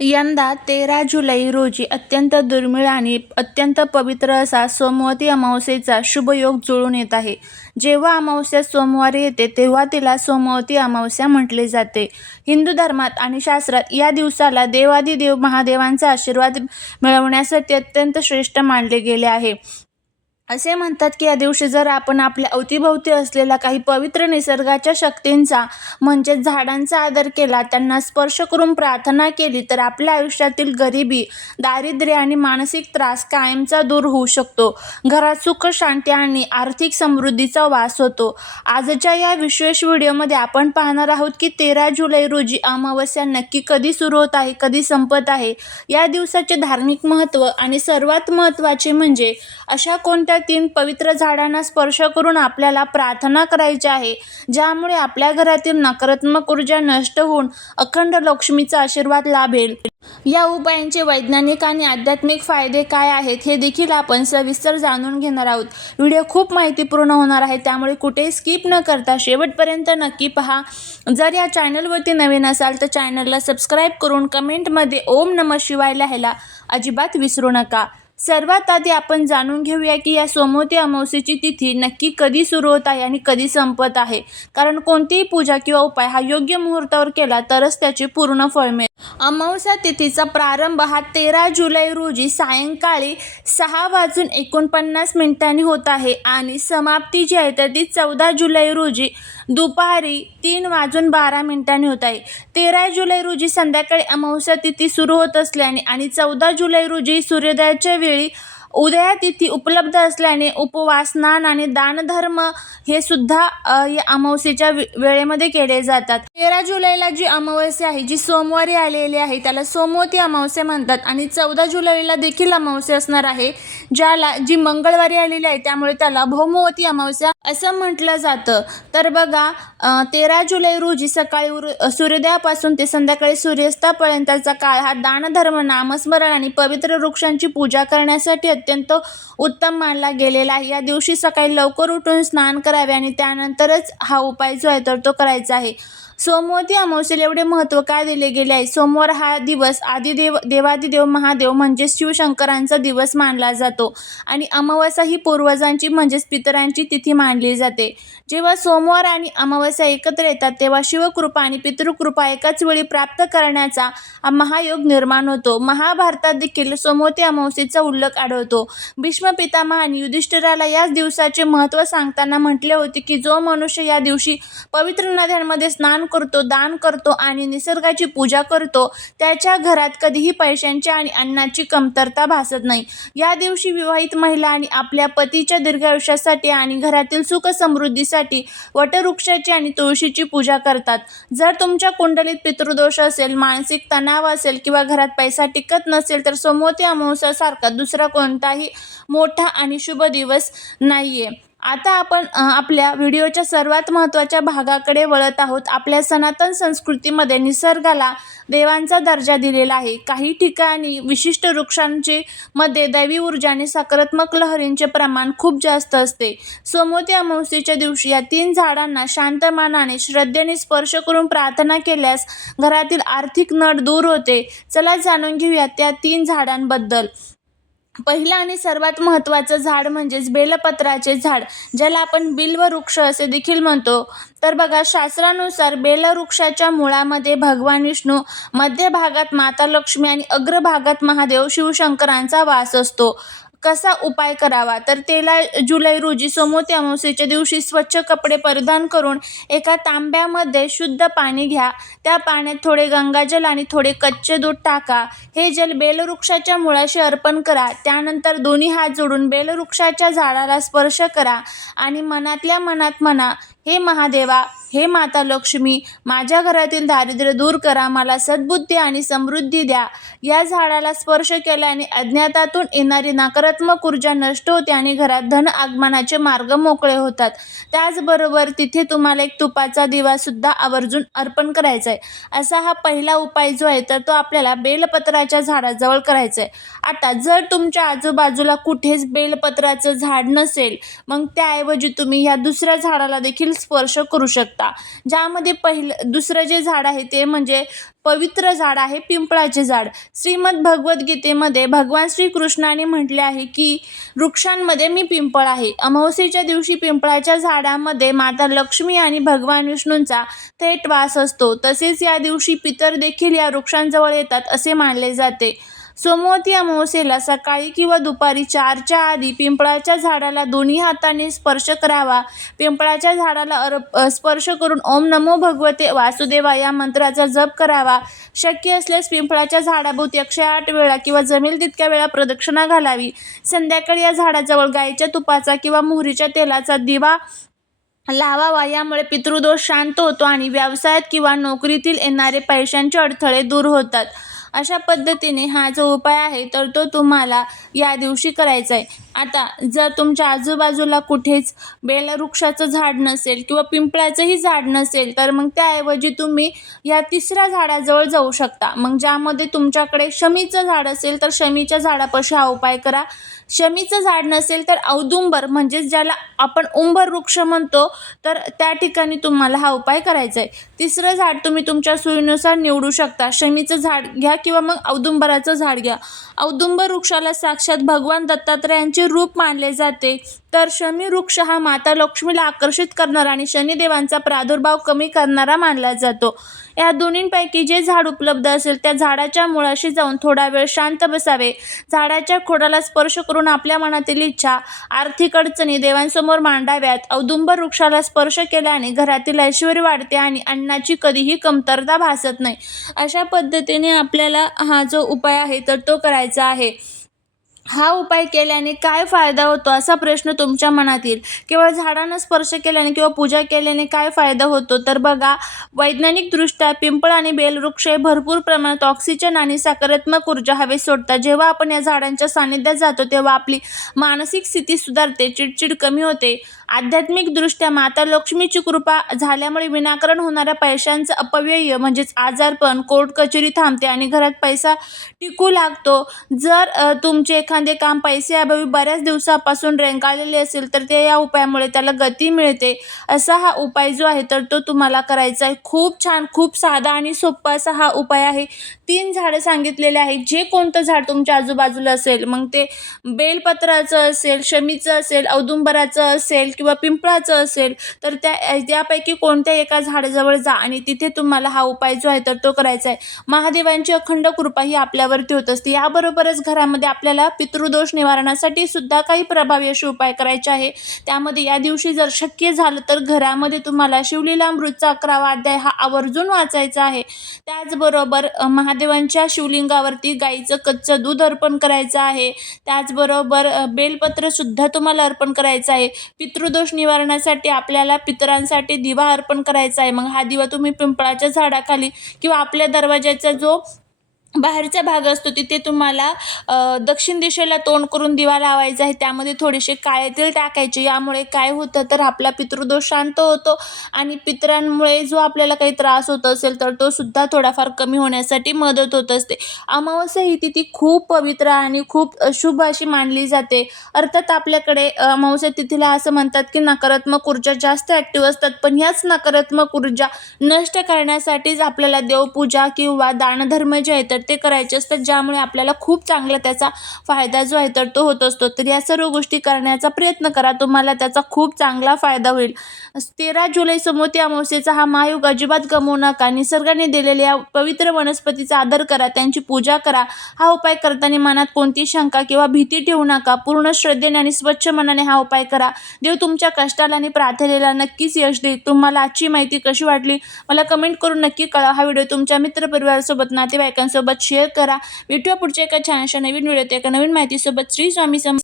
यंदा 13 जुलै रोजी अत्यंत दुर्मिळ आणि अत्यंत पवित्र असा सोमवती अमावस्येचा शुभयोग जुळून येत आहे. जेव्हा अमावस्या सोमवारी येते तेव्हा तिला सोमवती अमावस्या म्हटले जाते. हिंदू धर्मात आणि शास्त्रात या दिवसाला देवादिदेव महादेवांचा आशीर्वाद मिळवण्यासाठी अत्यंत श्रेष्ठ मानले गेले आहे. असे म्हणतात की या दिवशी जर आपण आपल्या अवतीभोवती असलेल्या काही पवित्र निसर्गाच्या शक्तींचा म्हणजेच झाडांचा आदर केला, त्यांना स्पर्श करून प्रार्थना केली तर आपल्या आयुष्यातील गरिबी, दारिद्र्य आणि मानसिक त्रास कायमचा दूर होऊ शकतो. घरात सुख, शांती आणि आर्थिक समृद्धीचा वास होतो. आजच्या या विशेष व्हिडिओमध्ये आपण पाहणार आहोत की 13 जुलै रोजी अमावस्या नक्की कधी सुरू होत आहे, कधी संपत आहे, या दिवसाचे धार्मिक महत्त्व आणि सर्वात महत्त्वाचे म्हणजे अशा कोणत्या 3 पवित्र झाडांना स्पर्श करून आपल्याला प्रार्थना करायची आहे ज्यामुळे आपल्या घरातील नकारात्मक ऊर्जा नष्ट होऊन अखंड लक्ष्मीचा आशीर्वाद लाभेल. या उपायांचे वैज्ञानिक आणि आध्यात्मिक फायदे काय आहेत हे देखील आपण सविस्तर जाणून घेणार आहोत. व्हिडिओ खूप माहितीपूर्ण होणार आहे, त्यामुळे कुठेही स्किप न करता शेवटपर्यंत नक्की पहा. जर या चॅनलवरती नवीन असाल तर चॅनलला सबस्क्राईब करून कमेंटमध्ये ओम नमः शिवाय लिहायला अजिबात विसरू नका. सर्वात आधी आपण जाणून घेऊया की या सोमवती अमावस्येची तिथी नक्की कधी सुरू होत आहे आणि कधी संपत आहे. कारण कोणतीही पूजा किंवा उपाय हा योग्य मुहूर्तावर केला तरच त्याचे पूर्ण फळ मिळेल. अमावस्या तिथीचा प्रारंभ हा 13 जुलै रोजी सायंकाळी 6:49 होत आहे आणि समाप्ती जी आहे तर ती 14 जुलै रोजी दुपारी 3:12 होत आहे. 13 जुलै रोजी संध्याकाळी अमावस्या तिथी सुरू होत असल्याने आणि 14 जुलै रोजी सूर्योदयाच्या वेळी उदया तिथी उपलब्ध असल्याने उपवास, स्नान आणि दानधर्म हे सुद्धा या अमावस्येच्या वेळेमध्ये केले जातात. 13 जुलैला जी अमावस्या आहे, जी सोमवारी आलेली आहे, त्याला सोमवती अमावस्या म्हणतात आणि 14 जुलैला देखील अमावस्या असणार आहे, जी मंगळवारी आलेली आहे, त्यामुळे त्याला भौमवती अमावस्या असं म्हटलं जातं. तर बघा, 13 जुलै रोजी सकाळी सूर्योदयापासून ते संध्याकाळी सूर्यास्तापर्यंतचा काळ हा दानधर्म, नामस्मरण आणि पवित्र वृक्षांची पूजा करण्यासाठी अत्यंत उत्तम मानला गेलेला आहे. या दिवशी सकाळी लवकर उठून स्नान करावे आणि त्यानंतरच हा उपाय जो आहे तर तो करायचा आहे. सोमवती अमावस्येला एवढे महत्त्व काय दिले गेले आहे? सोमवार हा दिवस देवादिदेव महादेव म्हणजेच शिवशंकरांचा दिवस मानला जातो आणि अमावस्या ही पूर्वजांची म्हणजेच पितरांची तिथी मानली जाते. जेव्हा सोमवार आणि अमावस्या एकत्र येतात तेव्हा शिवकृपा आणि पितृकृपा एकाच वेळी प्राप्त करण्याचा महायोग निर्माण होतो. महाभारतात देखील सोमवती अमावस्येचा उल्लेख आढळतो. भीष्म पितामहांनी युधिष्ठिराला याच दिवसाचे महत्त्व सांगताना म्हटले होते की जो मनुष्य या दिवशी पवित्र नद्यांमध्ये स्नान करतो, दान करतो आणि निसर्गाची पूजा करतो त्याच्या घरात कधीही पैशांची आणि अन्नाची कमतरता भासत नाही. या दिवशी विवाहित महिला आणि आपल्या पतीच्या दीर्घायुष्यासाठी आणि घरातील सुख समृद्धीसाठी वटवृक्षाची आणि तुळशीची पूजा करतात. जर तुमच्या कुंडलीत पितृदोष असेल, मानसिक तणाव असेल किंवा घरात पैसा टिकत नसेल तर सोमवती अमावस्यासारखा दुसरा कोणताही मोठा आणि शुभ दिवस नाहीये. आता आपण आपल्या व्हिडिओच्या सर्वात महत्त्वाच्या भागाकडे वळत आहोत. आपल्या सनातन संस्कृतीमध्ये निसर्गाला देवांचा दर्जा दिलेला आहे. काही ठिकाणी विशिष्ट वृक्षांचे मध्ये दैवी ऊर्जा आणि सकारात्मक लहरींचे प्रमाण खूप जास्त असते. सोमवती अमावस्येच्या दिवशी या 3 झाडांना शांत मनाने श्रद्धेने स्पर्श करून प्रार्थना केल्यास घरातील आर्थिक नड दूर होते. चला जाणून घेऊया त्या 3 झाडांबद्दल. पहिलं आणि सर्वात महत्त्वाचं झाड म्हणजेच बेलपत्राचे झाड, ज्याला आपण बिल्व वृक्ष असे देखील म्हणतो. तर बघा, शास्त्रानुसार बेलवृक्षाच्या मुळामध्ये भगवान विष्णू, मध्य भागात माता लक्ष्मी आणि अग्रभागात महादेव शिवशंकरांचा वास असतो. कसा उपाय करावा? तर 13 जुलै रोजी सोमवती अमावस्येच्या दिवशी स्वच्छ कपडे परिधान करून एका तांब्यामध्ये शुद्ध पाणी घ्या. त्या पाण्यात थोडे गंगाजल आणि थोडे कच्चे दूध टाका. हे जल बेलवृक्षाच्या मुळाशी अर्पण करा. त्यानंतर दोन्ही हात जोडून बेलवृक्षाच्या झाडाला स्पर्श करा आणि मनातल्या मनात म्हणा, हे महादेवा, हे माता लक्ष्मी, माझ्या घरातील दारिद्र्य दूर करा, मला सद्बुद्धी आणि समृद्धी द्या. या झाडाला स्पर्श केल्याने अज्ञातातून येणारी नकारात्मक ऊर्जा नष्ट होते आणि घरात धन आगमनाचे मार्ग मोकळे होतात. त्याचबरोबर तिथे तुम्हाला एक तुपाचा दिवा सुद्धा आवर्जून अर्पण करायचा आहे. असा हा पहिला उपाय जो आहे तर तो आपल्याला बेलपत्राच्या झाडाजवळ करायचा आहे. आता जर तुमच्या आजूबाजूला कुठेच बेलपत्राचं झाड नसेल, मग त्याऐवजी तुम्ही ह्या दुसऱ्या झाडाला देखील देखील स्पर्श करू शकता. ज्यामध्ये दुसरं जे झाड आहे ते म्हणजे पवित्र झाड आहे पिंपळाचे झाड. श्रीमद भगवद्गीतेमध्ये भगवान श्रीकृष्णाने म्हटले आहे की वृक्षांमध्ये मी पिंपळ आहे. अमावस्येच्या दिवशी पिंपळाच्या झाडामध्ये माता लक्ष्मी आणि भगवान विष्णूंचा थेट वास असतो. तसेच या दिवशी पितर देखील या वृक्षांजवळ येतात असे मानले जाते. सोमवती अमावस्येला सकाळी किंवा दुपारी 4च्या आधी पिंपळाच्या झाडाला दोन्ही हातांनी स्पर्श करावा. पिंपळाच्या झाडाला स्पर्श करून ओम नमो भगवते वासुदेवा या मंत्राचा जप करावा. शक्य असल्यास पिंपळाच्या झाडाभोवती 108 वेळा किंवा जमेल तितक्या वेळा प्रदक्षिणा घालावी. संध्याकाळी या झाडाजवळ गाईच्या तुपाचा किंवा मोहरीच्या तेलाचा दिवा लावावा. यामुळे पितृदोष शांत होतो आणि व्यवसायात किंवा नोकरीतील येणारे पैशांचे अडथळे दूर होतात. अशा पद्धतीने हा जो उपाय आहे तर तो तुम्हाला या दिवशी करायचा आहे. आता जर तुमच्या आजूबाजूला कुठेच बेलवृक्षाचं झाड नसेल किंवा पिंपळाचंही झाड नसेल तर मग त्याऐवजी तुम्ही या तिसऱ्या झाडाजवळ जाऊ शकता. मग ज्यामध्ये तुमच्याकडे शमीचं झाड असेल तर शमीच्या झाडापाशी हा उपाय करा. शमीचं झाड नसेल तर औदुंबर म्हणजेच ज्याला आपण उंबर वृक्ष म्हणतो तर त्या ठिकाणी तुम्हाला हा उपाय करायचा आहे. तिसरं झाड तुम्ही तुमच्या सोयीनुसार निवडू शकता. शमीचं झाड घ्या किंवा मग औदुंबराचं झाड घ्या. औदुंबर वृक्षाला साक्षात भगवान दत्तात्रयांचे रूप मानले जाते. तर शमी वृक्ष हा माता लक्ष्मीला आकर्षित करणारा आणि शनिदेवांचा प्रादुर्भाव कमी करणारा मानला जातो. या दोन्हींपैकी जे झाड उपलब्ध असेल त्या झाडाच्या मुळाशी जाऊन थोडा वेळ शांत बसावे. झाडाच्या खोडाला स्पर्श करून आपल्या मनातील इच्छा, आर्थिक अडचणी देवांसमोर मांडाव्यात. औदुंबर वृक्षाला स्पर्श केल्याने घरातील ऐश्वर्य वाढते आणि अन्नाची कधीही कमतरता भासत नाही. अशा पद्धतीने आपल्याला हा जो उपाय आहे तर तो करायचा आहे. हा उपाय केल्याने काय फायदा होतो असा प्रश्न तुमच्या मनात येईल. केवळ झाडांना स्पर्श केल्याने किंवा पूजा केल्याने काय फायदा होतो तर बघा, वैज्ञानिकदृष्ट्या पिंपळ आणि बेलवृक्ष हे भरपूर प्रमाणात ऑक्सिजन आणि सकारात्मक ऊर्जा हवेत सोडतात. जेव्हा आपण या झाडांच्या सानिध्यात जातो तेव्हा आपली मानसिक स्थिती सुधारते, चिडचिड कमी होते. आध्यात्मिकदृष्ट्या माता लक्ष्मीची कृपा झाल्यामुळे विनाकारण होणाऱ्या पैशांचं अपव्यय म्हणजेच आजारपण, कोर्ट कचेरी थांबते आणि घरात पैसा टिकू लागतो. जर तुमचे एखादे काम पैशाअभावी बऱ्याच दिवसापासून रेंगाळलेले असेल तर ते या उपायामुळे त्याला गती मिळते. असा हा उपाय जो आहे तर तो तुम्हाला करायचा आहे. खूप छान, खूप साधा आणि सोपा असा हा उपाय आहे. 3 झाडं सांगितलेले आहेत. जे कोणतं झाड तुमच्या आजूबाजूला असेल, मग ते बेलपत्राचं असेल, शमीचं असेल, औदुंबराचं असेल किंवा पिंपळाचं असेल तर त्यापैकी कोणत्या एका झाडाजवळ जा आणि तिथे तुम्हाला हा उपाय जो आहे तर तो करायचा आहे. महादेवांची अखंड कृपा ही आपल्यावरती होत असते. याबरोबरच घरामध्ये आपल्याला पितृदोष निवारणासाठी सुद्धा काही प्रभावी असे उपाय करायचे आहे. त्यामध्ये या दिवशी जर शक्य झालं तर घरामध्ये तुम्हाला शिवलीलामृतचा 11वा अध्याय हा आवर्जून वाचायचा आहे. त्याचबरोबर महादेवांच्या शिवलिंगावरती गाईचं कच्चं दूध अर्पण करायचं आहे. त्याचबरोबर बेलपत्र सुद्धा तुम्हाला अर्पण करायचं आहे. पितृदोष निवारणासाठी आपल्याला पितरांसाठी दिवा अर्पण करायचा आहे. मग हा दिवा तुम्ही पिंपळाच्या झाडाखाली किंवा आपल्या दरवाजाचा जो बाहेरचा भाग असतो तिथे तुम्हाला दक्षिण दिशेला तोंड करून दिवा लावायचा आहे. त्यामध्ये थोडेसे काळे तेल टाकायचे. यामुळे काय होतं तर आपला पितृदोष शांत होतो आणि पितरांमुळे जो आपल्याला काही त्रास होत असेल तर तो सुद्धा थोडाफार कमी होण्यासाठी मदत होत असते. अमावस्या ही तिथी खूप पवित्र आणि खूप शुभ अशी मानली जाते. अर्थात आपल्याकडे अमावस्या तिथीला असं म्हणतात की नकारात्मक ऊर्जा जास्त ॲक्टिव्ह असतात, पण ह्याच नकारात्मक ऊर्जा नष्ट करण्यासाठीच आपल्याला देवपूजा किंवा दानधर्म जे आहे तर ते करायचे असतात, ज्यामुळे आपल्याला खूप चांगला त्याचा फायदा जो आहे तर तो होत असतो. तर या सर्व गोष्टी करण्याचा प्रयत्न करा, तुम्हाला त्याचा खूप चांगला फायदा होईल. 13 जुलै सोमवती अमावस्येचा हा महायोग अजिबात गमवू नका. निसर्गाने दिलेल्या पवित्र वनस्पतीचा आदर करा, त्यांची पूजा करा. हा उपाय करताना मनात कोणती शंका किंवा भीती ठेवू नका. पूर्ण श्रद्धेने आणि स्वच्छ मनाने हा उपाय करा. देव तुमच्या कष्टाला आणि प्रार्थनेला नक्कीच यश देईल. तुम्हाला आजची माहिती कशी वाटली मला कमेंट करून नक्की कळवा. हा व्हिडिओ तुमच्या मित्रपरिवारासोबत, नातेवाईकांसोबत शेअर करा. भेटूया पुढच्या एका छानशा नवीन व्हिडिओत एका नवीन माहितीसोबत. श्री स्वामी समर्थ.